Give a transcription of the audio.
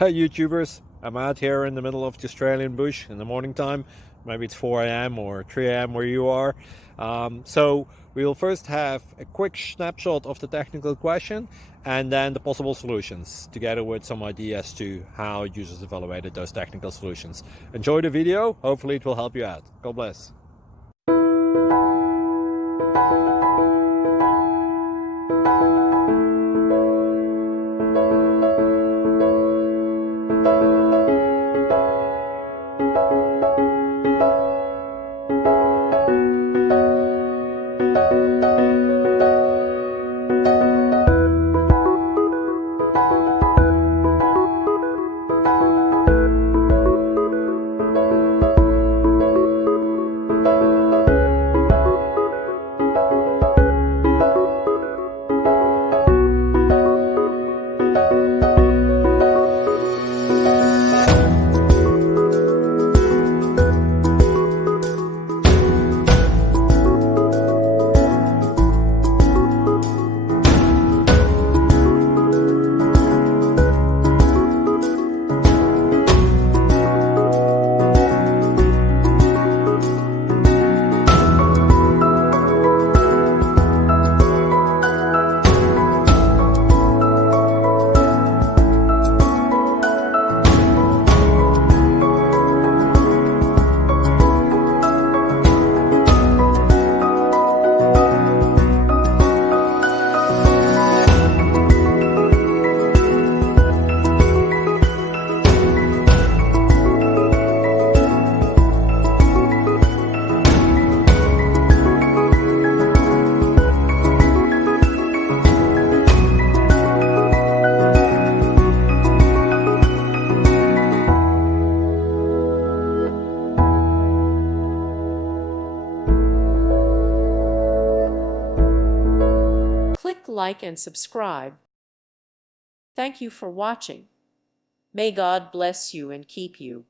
Hey YouTubers, I'm out here in the middle of the Australian bush in the morning time. Maybe it's 4 a.m. or 3 a.m. where you are. So we will first have a quick snapshot of the technical question and then the possible solutions, together with some ideas to how users evaluated those technical solutions. Enjoy the video, hopefully it will help you out. God bless. Click like and subscribe. Thank you for watching. May God bless you and keep you.